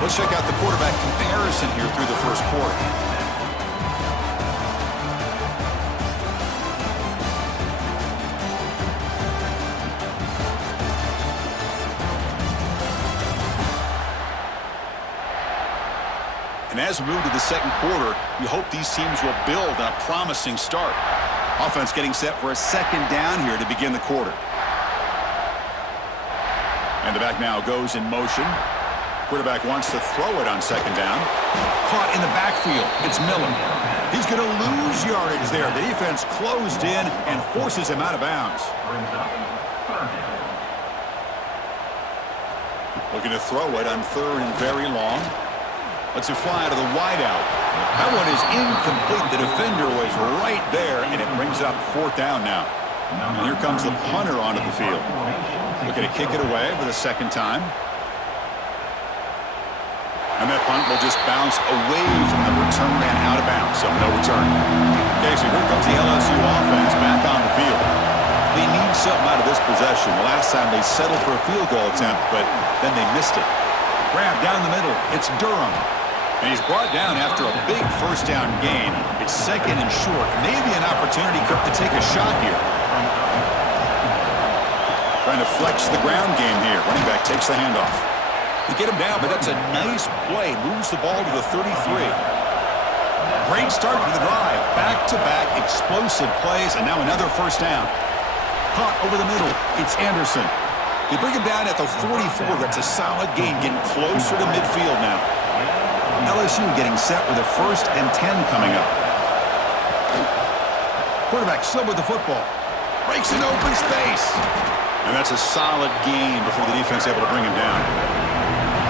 Let's check out the quarterback comparison here through the first quarter. And as we move to the second quarter, we hope these teams will build on a promising start. Offense getting set for a second down here to begin the quarter. And the back now goes in motion. Quarterback wants to throw it on second down. Caught in the backfield. It's Miller. He's going to lose yardage there. The defense closed in and forces him out of bounds. Looking to throw it on third and very long. Let's it fly to the wideout. That one is incomplete. The defender was right there, and it brings up fourth down now. And here comes the punter onto the field. Looking to kick it away for the second time. And that punt will just bounce away from the return man out of bounds, so no return. Okay, so here comes the LSU offense back on the field. They need something out of this possession. The last time they settled for a field goal attempt, but then they missed it. Grab down the middle. It's Durham. And he's brought down after a big first down gain. It's second and short. Maybe an opportunity, Kirk, to take a shot here. Trying to flex the ground game here. Running back takes the handoff. They get him down, but that's a nice play. Moves the ball to the 33. Great start to the drive. Back-to-back explosive plays, and now another first down. Caught over the middle. It's Anderson. They bring him down at the 44. That's a solid gain, getting closer to midfield now. LSU getting set with a 1st and 10 coming up. Quarterback still with the football. Breaks into open space. And that's a solid gain before the defense able to bring him down.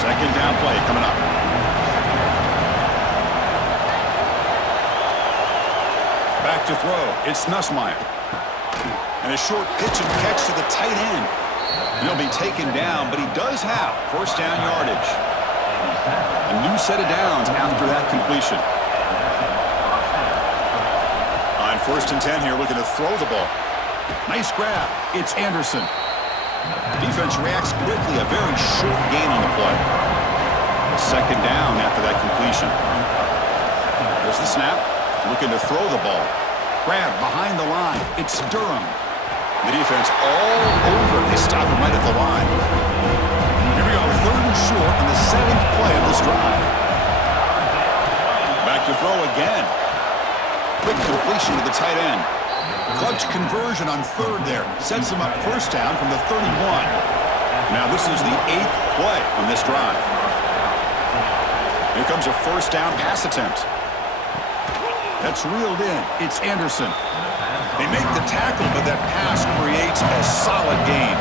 Second down play coming up. Back to throw. It's Nussmeier. And a short pitch and catch to the tight end. And he'll be taken down, but he does have first down yardage. A new set of downs after that completion. On 1st and 10 here, looking to throw the ball. Nice grab. It's Anderson. Defense reacts quickly. A very short gain on the play. Second down after that completion. There's the snap. Looking to throw the ball. Grab behind the line. It's Durham. The defense all over. They stop him right at the line. Here we go. 3rd and short on the 7th play of this drive. Back to throw again. Quick completion to the tight end. Clutch conversion on 3rd there. Sets him up first down from the 31. Now this is the 8th play on this drive. Here comes a first down pass attempt. That's reeled in. It's Anderson. They make the tackle, but that pass creates a solid gain.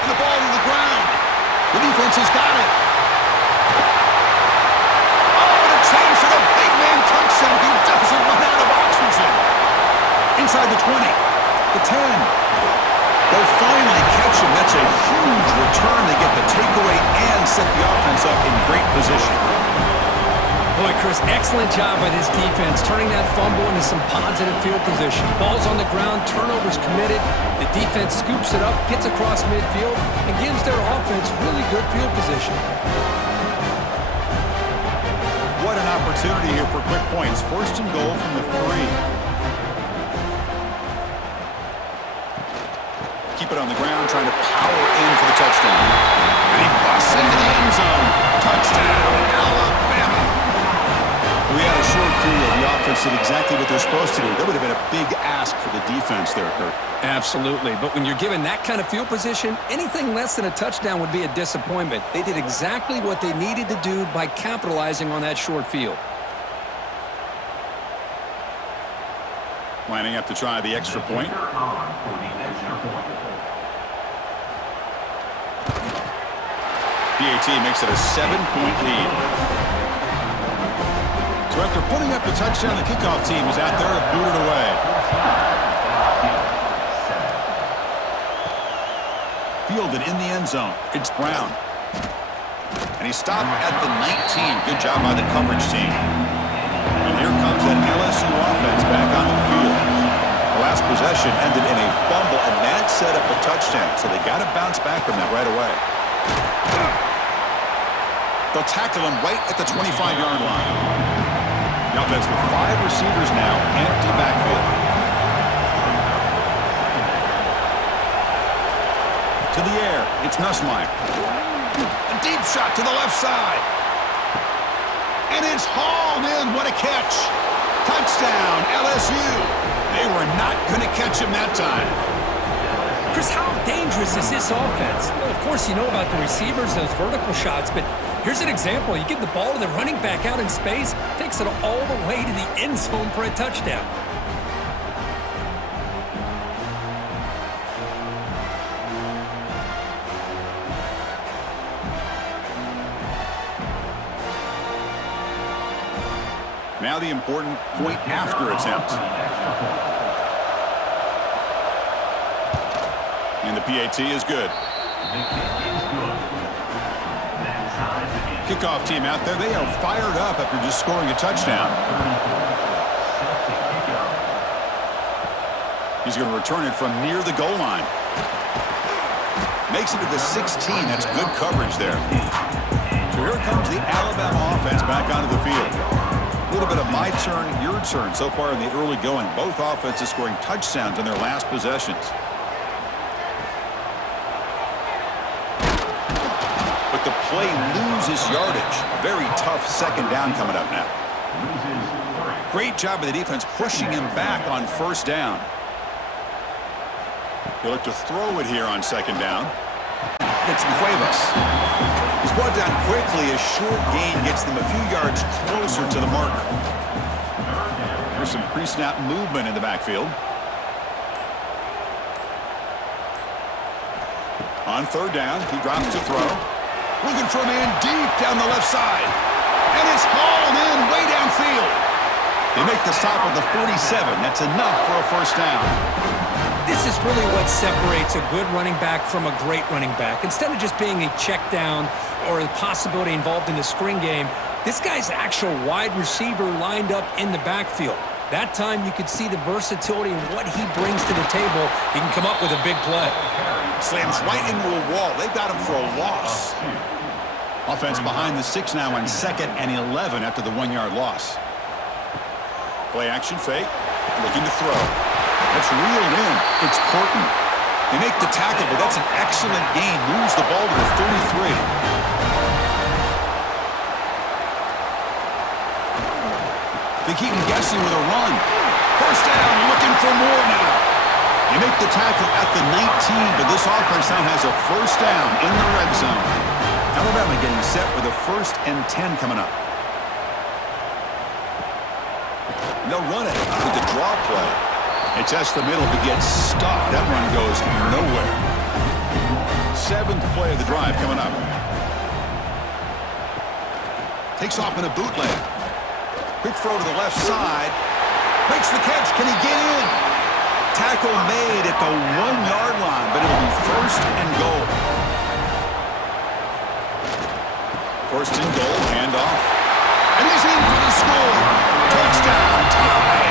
And the ball to the ground. The defense has got it. Oh, and a chance for the big man touchdown. He doesn't run out of oxygen. Inside the 20, the 10. They'll finally catch him. That's a huge return. They get the takeaway and set the offense up in great position. Boy, Chris, excellent job by this defense, turning that fumble into some positive field position. Ball's on the ground, turnovers committed. The defense scoops it up, gets across midfield, and gives their offense really good field position. What an opportunity here for quick points. 1st and goal from the 3. Keep it on the ground, trying to power in for the touchdown. And he busts into the end zone. Touchdown, Alabama. We had a short field. The offense did exactly what they're supposed to do. That would have been a big ask for the defense there, Kirk. Absolutely. But when you're given that kind of field position, anything less than a touchdown would be a disappointment. They did exactly what they needed to do by capitalizing on that short field. Lining up to try the extra point. PAT makes it a 7-point lead. So after putting up the touchdown, the kickoff team is out there to boot it away. Fielded in the end zone. It's Brown. And he stopped at the 19. Good job by the coverage team. And here comes that LSU offense back onto the field. The last possession ended in a fumble, and that set up a touchdown. So they got to bounce back from that right away. They'll tackle him right at the 25-yard line. The offense with 5 receivers now, empty backfield. To the air, it's Nussmeier. A deep shot to the left side. And it's hauled in. What a catch. Touchdown, LSU. They were not going to catch him that time. Chris, how dangerous is this offense? Well, of course, you know about the receivers, those vertical shots, but here's an example. You give the ball to the running back out in space, takes it all the way to the end zone for a touchdown. Now the important point after attempt. And the PAT is good. Kickoff team out there, they are fired up after just scoring a touchdown. He's going to return it from near the goal line. Makes it to the 16. That's good coverage there. So here comes the Alabama offense back onto the field. A little bit of my turn, your turn so far in the early going. Both offenses scoring touchdowns in their last possessions. But the play loses yardage. A very tough second down coming up now. Great job by the defense pushing him back on first down. He'll look to throw it here on second down. It's Cuevas. He's brought down quickly. A short gain gets them a few yards closer to the marker. There's some pre-snap movement in the backfield. On third down, he drops to throw. Looking for a man deep down the left side. And it's hauled in way downfield. They make the stop at the 47. That's enough for a first down. This is really what separates a good running back from a great running back. Instead of just being a check down or a possibility involved in the screen game, this guy's actual wide receiver lined up in the backfield. That time you could see the versatility and what he brings to the table. He can come up with a big play. Slams right into a wall. They got him for a loss. Offense behind the 6 now on 2nd and 11 after the 1-yard loss. Play action fake. Looking to throw. That's reeled in. It's Porton. They make the tackle, but that's an excellent gain. Moves the ball to the 33. They keep him guessing with a run. First down, looking for more now. They make the tackle at the 19, but this offense now has a first down in the red zone. Alabama getting set with a 1st and 10 coming up. They'll run it with the draw play. They test the middle but gets stuffed. That run goes nowhere. 7th play of the drive coming up. Takes off in a bootleg. Quick throw to the left side. Makes the catch. Can he get in? Tackle made at the 1-yard line, but it'll be 1st and goal. 1st and goal, handoff. And he's in for the score. Touchdown, tie.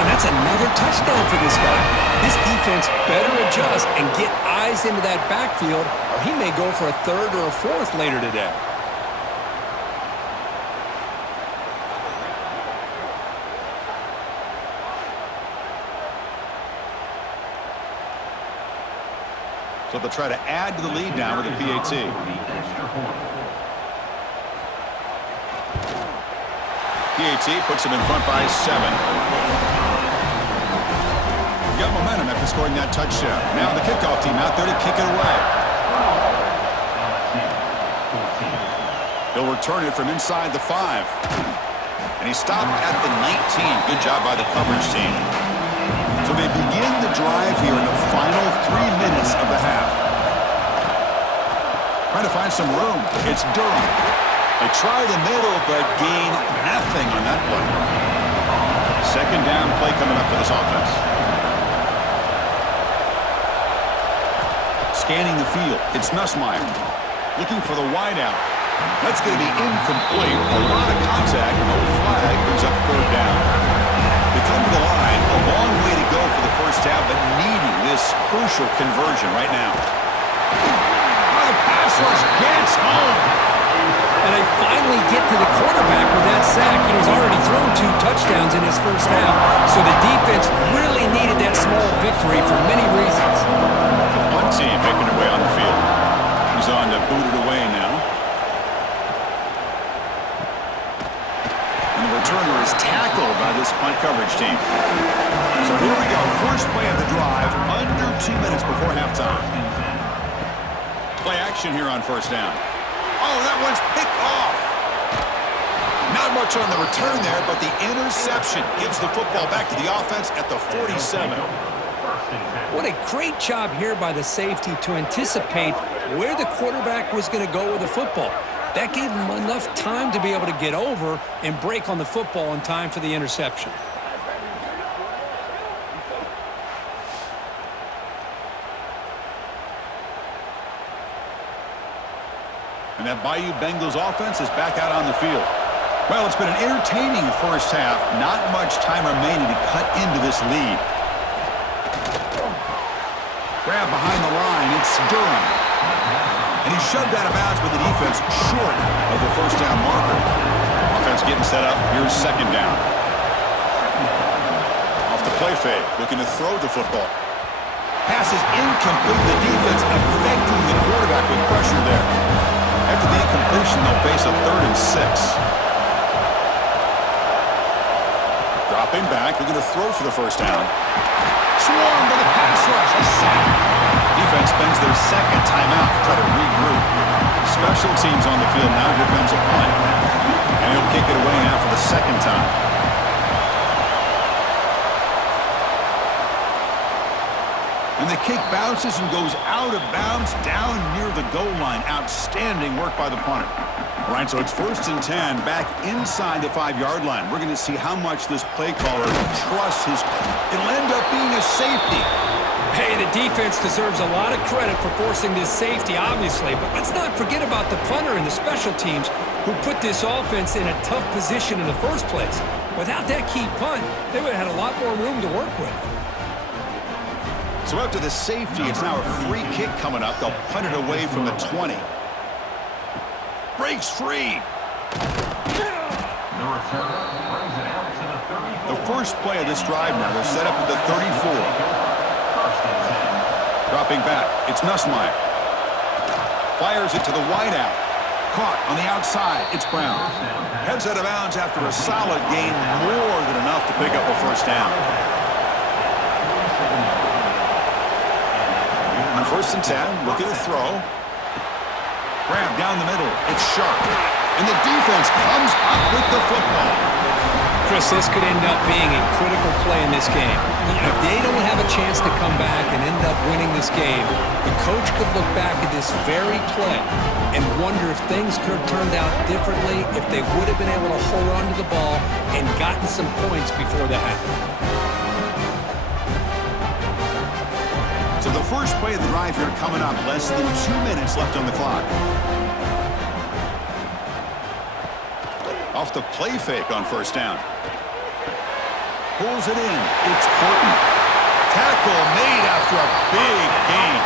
And that's another touchdown for this guy. This defense better adjust and get eyes into that backfield, or he may go for a 3rd or a 4th later today. So they'll try to add to the lead now with a PAT. PAT puts him in front by 7. Got momentum after scoring that touchdown. Now the kickoff team out there to kick it away. He'll return it from inside the 5. And he stopped at the 19. Good job by the coverage team. So they begin the drive here in the final 3 minutes of the half. Trying to find some room. It's Durham. They try the middle, but gain nothing on that play. 2nd down play coming up for this offense. Scanning the field, it's Nussmeier. Looking for the wideout. That's going to be incomplete. A lot of contact, no flag, brings up 3rd down. They come to the line, a long way to crucial conversion right now. Oh, the pass rush gets home. And they finally get to the quarterback with that sack. He's already thrown 2 touchdowns in his first half, so the defense really needed that small victory for many reasons. One team making their way on the field. He's on to boot it away now. And the returner is tackled by this punt coverage team. So here we go. First play of the drive, under 2 minutes before halftime. Play action here on first down. Oh, that one's picked off. Not much on the return there, but the interception gives the football back to the offense at the 47. What a great job here by the safety to anticipate where the quarterback was going to go with the football. That gave him enough time to be able to get over and break on the football in time for the interception. And that Bayou Bengals offense is back out on the field. Well, it's been an entertaining first half. Not much time remaining to cut into this lead. Grab behind the line. It's Durham. And he's shoved out of bounds with the defense short of the first down marker. Offense getting set up. Here's second down. Off the play fake. Looking to throw the football. Pass is incomplete. The defense affecting the quarterback with pressure there. After the incompletion, they'll face a 3rd and 6. Dropping back, they're going to throw for the first down. Swarmed by the pass rush. A sack. Defense spends their second timeout to try to regroup. Special teams on the field now. Here comes a punt. And he'll kick it away now for the second time. And the kick bounces and goes out of bounds down near the goal line. Outstanding work by the punter. All right, so it's 1st and 10 back inside the 5-yard line. We're going to see how much this play caller trusts his. It'll end up being a safety. Hey, the defense deserves a lot of credit for forcing this safety, obviously. But let's not forget about the punter and the special teams who put this offense in a tough position in the first place. Without that key punt, they would have had a lot more room to work with. So after the safety, it's now a free kick coming up. They'll punt it away from the 20. Breaks free. The first play of this drive now is set up at the 34. Dropping back, it's Nussmeier. Fires it to the wideout. Caught on the outside, it's Brown. Heads out of bounds after a solid gain, more than enough to pick up a first down. On 1st and 10, looking to throw. Grab down the middle. It's Sharp. And the defense comes up with the football. Chris, this could end up being a critical play in this game. If they don't have a chance to come back and end up winning this game, the coach could look back at this very play and wonder if things could have turned out differently, if they would have been able to hold on to the ball and gotten some points before the half. So the first play of the drive here coming up, less than 2 minutes left on the clock. Off the play fake on first down. Pulls it in. It's Porton. Tackle made after a big gain.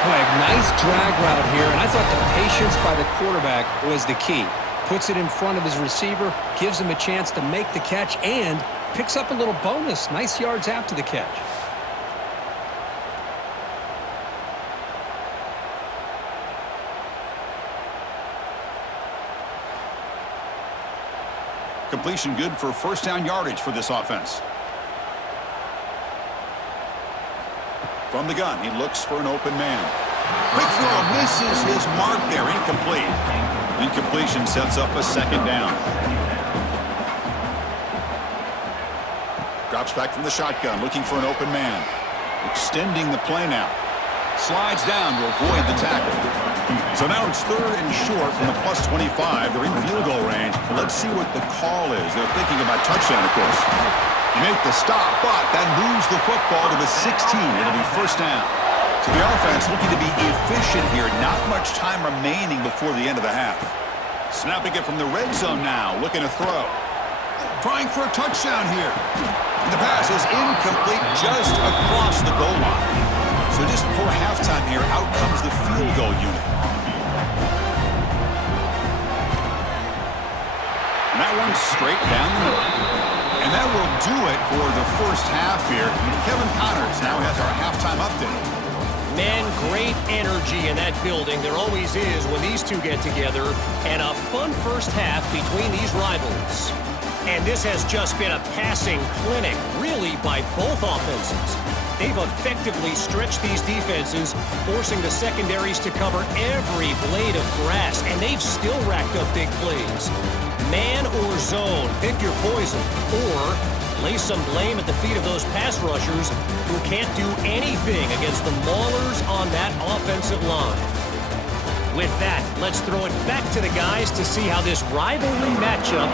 Boy, a nice drag route here, and I thought the patience by the quarterback was the key. Puts it in front of his receiver, gives him a chance to make the catch, and picks up a little bonus. Nice yards after the catch. Completion good for first down yardage for this offense. From the gun, he looks for an open man. Quick throw, misses his mark there, incomplete. Incompletion sets up a second down. Drops back from the shotgun, looking for an open man. Extending the play now. Slides down to avoid the tackle. So now it's 3rd and short from the plus 25. They're in field goal range. Let's see what the call is. They're thinking about touchdown, of course. You make the stop, but that moves the football to the 16. It'll be first down. So the offense looking to be efficient here. Not much time remaining before the end of the half. Snapping it from the red zone now. Looking to throw. trying for a touchdown here. And the pass is incomplete just across the goal line. So just before halftime here, out comes the field goal unit. And that one's straight down the middle. And that will do it for the first half here. Kevin Connors now has our halftime update. Man, great energy in that building. There always is when these two get together. And a fun first half between these rivals. And this has just been a passing clinic, really, by both offenses. They've effectively stretched these defenses, forcing the secondaries to cover every blade of grass. And they've still racked up big plays. Man or zone, pick your poison. Or lay some blame at the feet of those pass rushers who can't do anything against the maulers on that offensive line. With that, let's throw it back to the guys to see how this rivalry matchup